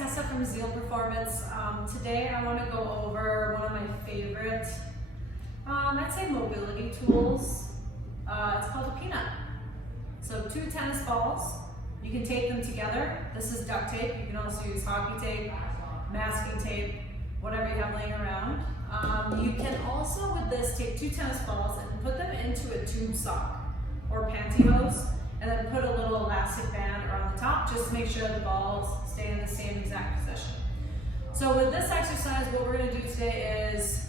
Tessa from Zeal Performance. Today I want to go over one of my favorite, I'd say mobility tools. It's called a peanut. So 2 tennis balls, you can tape them together. This is duct tape. You can also use hockey tape, masking tape, whatever you have laying around. You can also, with this, take 2 tennis balls and put them into a tube sock or pantyhose, and then put a little elastic band around the top just to make sure the balls stay in the same exact position. So with this exercise, what we're going to do today is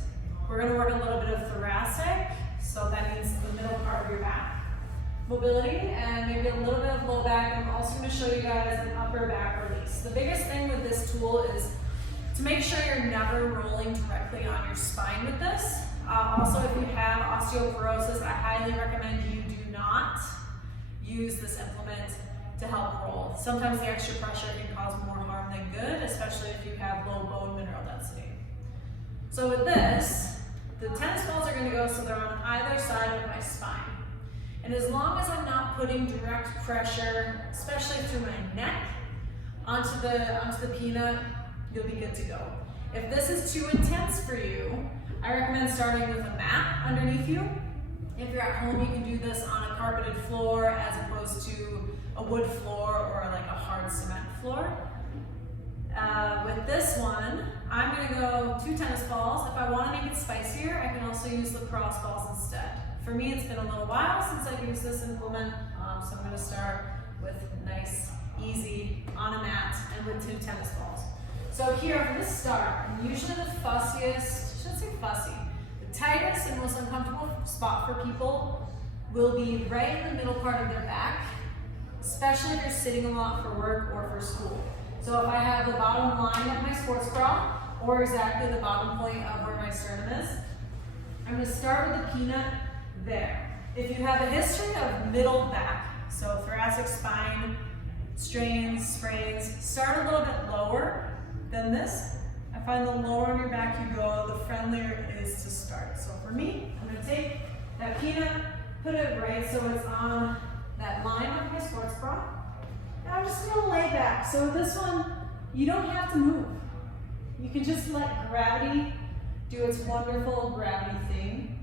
we're going to work a little bit of thoracic, so that means the middle part of your back mobility, and maybe a little bit of low back. I'm also going to show you guys an upper back release. The biggest thing with this tool is to make sure you're never rolling directly on your spine with this. Also, if you have osteoporosis, I highly recommend you do not use this implement to help roll. Sometimes the extra pressure can cause more harm than good, especially if you have low bone mineral density. So with this, the tennis balls are going to go so they're on either side of my spine. And as long as I'm not putting direct pressure, especially through my neck, onto the peanut, you'll be good to go. If this is too intense for you, I recommend starting with a mat underneath you. If you're at home, you can do this on a carpeted floor as opposed to a wood floor or like a hard cement floor. With this one, I'm going to go 2 tennis balls. If I want to make it spicier, I can also use lacrosse balls instead. For me, it's been a little while since I've used this implement, so I'm going to start with nice, easy, on a mat, and with 2 tennis balls. So here, I'm going to start. Usually the fussiest, I shouldn't say fussy, the tightest and most uncomfortable spot for people will be right in the middle part of their back, especially if you're sitting a lot for work or for school. So if I have the bottom line of my sports bra, or exactly the bottom point of where my sternum is, I'm going to start with the peanut there. If you have a history of middle back, so thoracic spine, strains, sprains, start a little bit lower than this. I find the lower on your back you go, the friendlier it is to start. So for me, I'm going to take that peanut, put it right so it's on that line of my sports bra. And I'm just going to lay back. So this one, you don't have to move. You can just let gravity do its wonderful gravity thing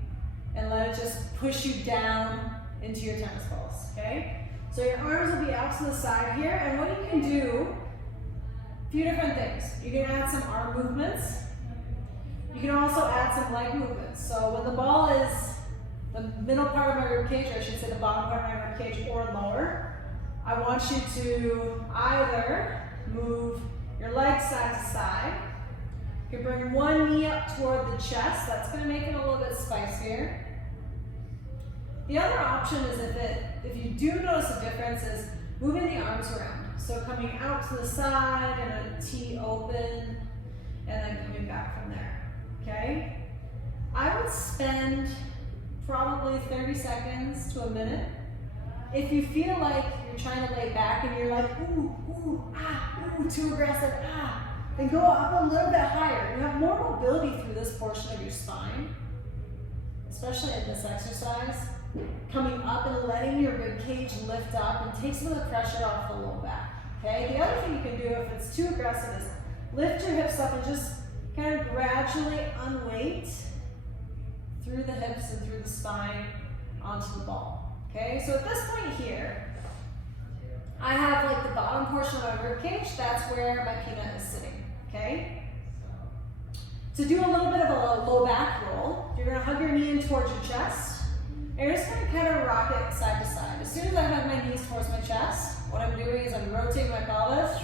and let it just push you down into your tennis balls, okay? So your arms will be out to the side here, and what you can do, a few different things. You can add some arm movements. You can also add some leg movements. So when the ball is the middle part of my rib cage, or I should say the bottom part of my rib cage or lower, I want you to either move your legs side to side. You can bring one knee up toward the chest. That's going to make it a little bit spicier. The other option is if you do notice a difference, is moving the arms around. So coming out to the side and a T open, and then coming back from there, okay? I would spend probably 30 seconds to a minute. If you feel like you're trying to lay back and you're like, ooh, ooh, ah, ooh, too aggressive, ah, then go up a little bit higher. You have more mobility through this portion of your spine, especially in this exercise. Coming up and letting your rib cage lift up and take some of the pressure off the low back. Okay? The other thing you can do if it's too aggressive is lift your hips up and just kind of gradually unweight through the hips and through the spine onto the ball. Okay? So at this point here, I have like the bottom portion of my rib cage. That's where my peanut is sitting. Okay? To do a little bit of a low back roll, you're going to hug your knee in towards your chest. And you're just going to kind of rock it side to side. As soon as I have my knees towards my chest, what I'm doing is I'm rotating my pelvis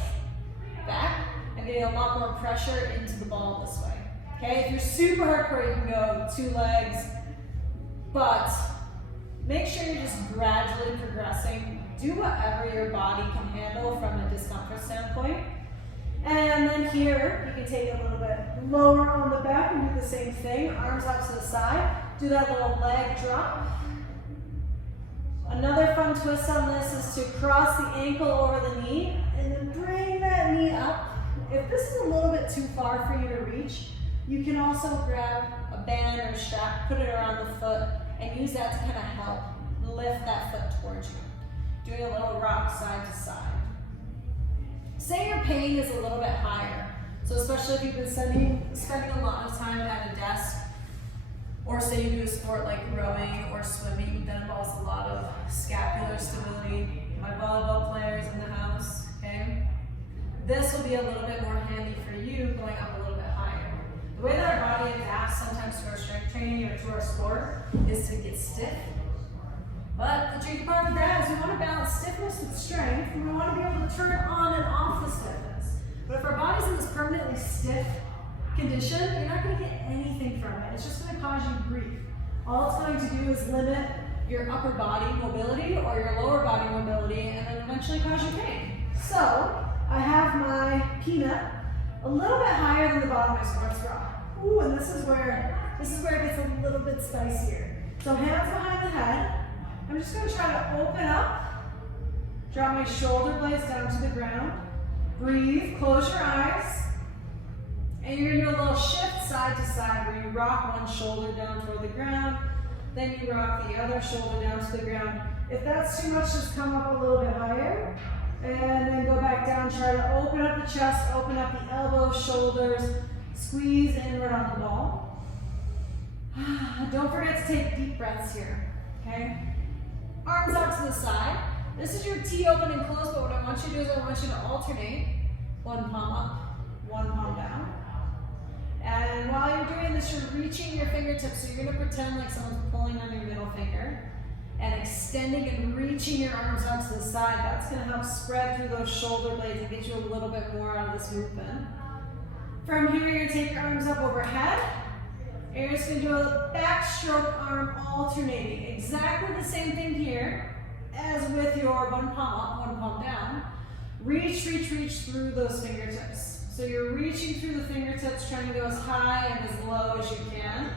back and getting a lot more pressure into the ball this way. Okay, if you're super hardcore, you can go 2 legs, but make sure you're just gradually progressing. Do whatever your body can handle from a discomfort standpoint. And then here, you can take it a little bit lower on the back and do the same thing. Arms out to the side. Do that little leg drop. Another fun twist on this is to cross the ankle over the knee and then bring that knee up. If this is a little bit too far for you to reach, you can also grab a band or a strap, put it around the foot, and use that to kind of help lift that foot towards you. Doing a little rock side to side. say your pain is a little bit higher. So especially if you've been spending a lot of time at a desk, or say you do a sport like rowing or swimming that involves a lot of scapular stability. My volleyball players in the house, okay? This will be a little bit more handy for you going up a little bit higher. The way that our body adapts sometimes to our strength training or to our sport is to get stiff. But the tricky part of that is we want to balance stiffness with strength, and we want to be able to turn on and off the stiffness. But if our body's in this permanently stiff condition, you're not going to get anything from it. It's just going to cause you grief. All it's going to do is limit your upper body mobility or your lower body mobility, and then eventually cause you pain. So I have my peanut a little bit higher than the bottom of my sports bra. Ooh, and this is where it gets a little bit spicier. So hands behind the head. I'm just going to try to open up, drop my shoulder blades down to the ground. Breathe, close your eyes. And you're going to do a little shift side to side where you rock one shoulder down toward the ground, then you rock the other shoulder down to the ground. If that's too much, just come up a little bit higher, and then go back down. Try to open up the chest, open up the elbows, shoulders, squeeze inward on the ball. Don't forget to take deep breaths here, okay? Arms out to the side. This is your T open and close, but what I want you to do is I want you to alternate. One palm up, one palm down. And while you're doing this, you're reaching your fingertips. So you're going to pretend like someone's pulling on your middle finger and extending and reaching your arms out to the side. That's going to help spread through those shoulder blades and get you a little bit more out of this movement. From here, you're going to take your arms up overhead. And you're just going to do a backstroke arm alternating. Exactly the same thing here as with your one palm up, one palm down. Reach, reach, reach through those fingertips. So you're reaching through the fingertips, trying to go as high and as low as you can,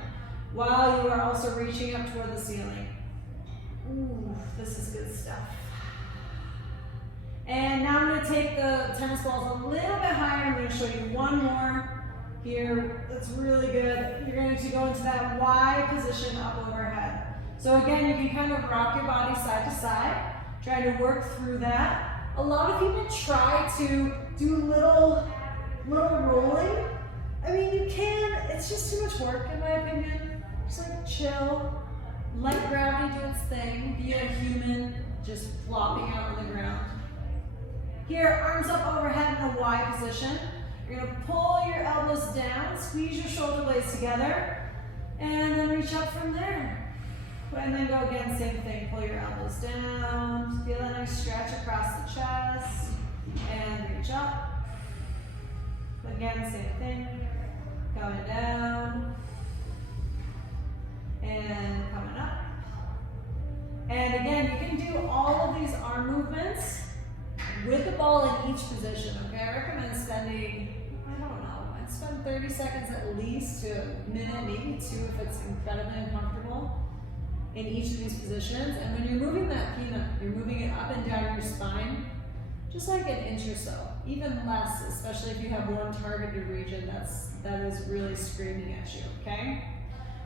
while you are also reaching up toward the ceiling. Ooh, this is good stuff. And now I'm going to take the tennis balls a little bit higher. I'm going to show you one more here that's really good. You're going to go into that Y position up overhead. So again, you can kind of rock your body side to side, trying to work through that. A lot of people try to do little rolling. I mean, you can, it's just too much work in my opinion. Just like chill, let gravity do its thing, be a human, just flopping out on the ground. Here, arms up overhead in the Y position. You're gonna pull your elbows down, squeeze your shoulder blades together, and then reach up from there. And then go again, same thing, pull your elbows down, feel a nice stretch across the chest, and reach up. Again, same thing, coming down, and coming up. And again, you can do all of these arm movements with the ball in each position, okay? I recommend spending, I don't know, I'd spend 30 seconds at least to a minute, maybe two if it's incredibly uncomfortable in each of these positions. And when you're moving that peanut, you're moving it up and down your spine, just like an inch or so, even less, especially if you have one targeted region that is really screaming at you, okay?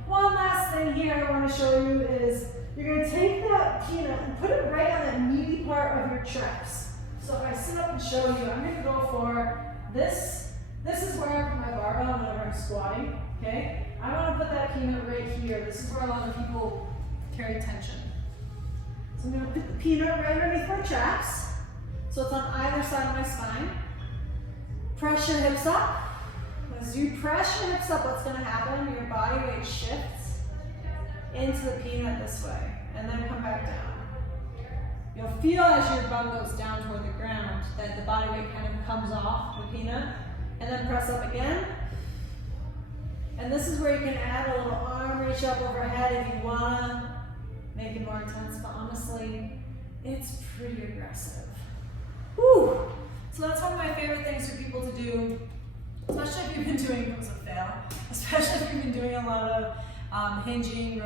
One last thing here I want to show you is you're going to take that peanut and put it right on that meaty part of your traps. So if I sit up and show you, I'm going to go for this. This is where I put my barbell whenever I'm squatting, okay? I want to put that peanut right here. This is where a lot of people carry tension. So I'm going to put the peanut right underneath my traps. So it's on either side of my spine. Press your hips up. As you press your hips up, what's going to happen? Your body weight shifts into the peanut this way, and then come back down. You'll feel as your bum goes down toward the ground that the body weight kind of comes off the peanut, and then press up again. And this is where you can add a little arm reach up overhead if you want to make it more intense, but honestly, it's pretty aggressive. Whew. So that's one of my favorite things for people to do, especially if you've been doing, it was a fail, especially if you've been doing a lot of hinging,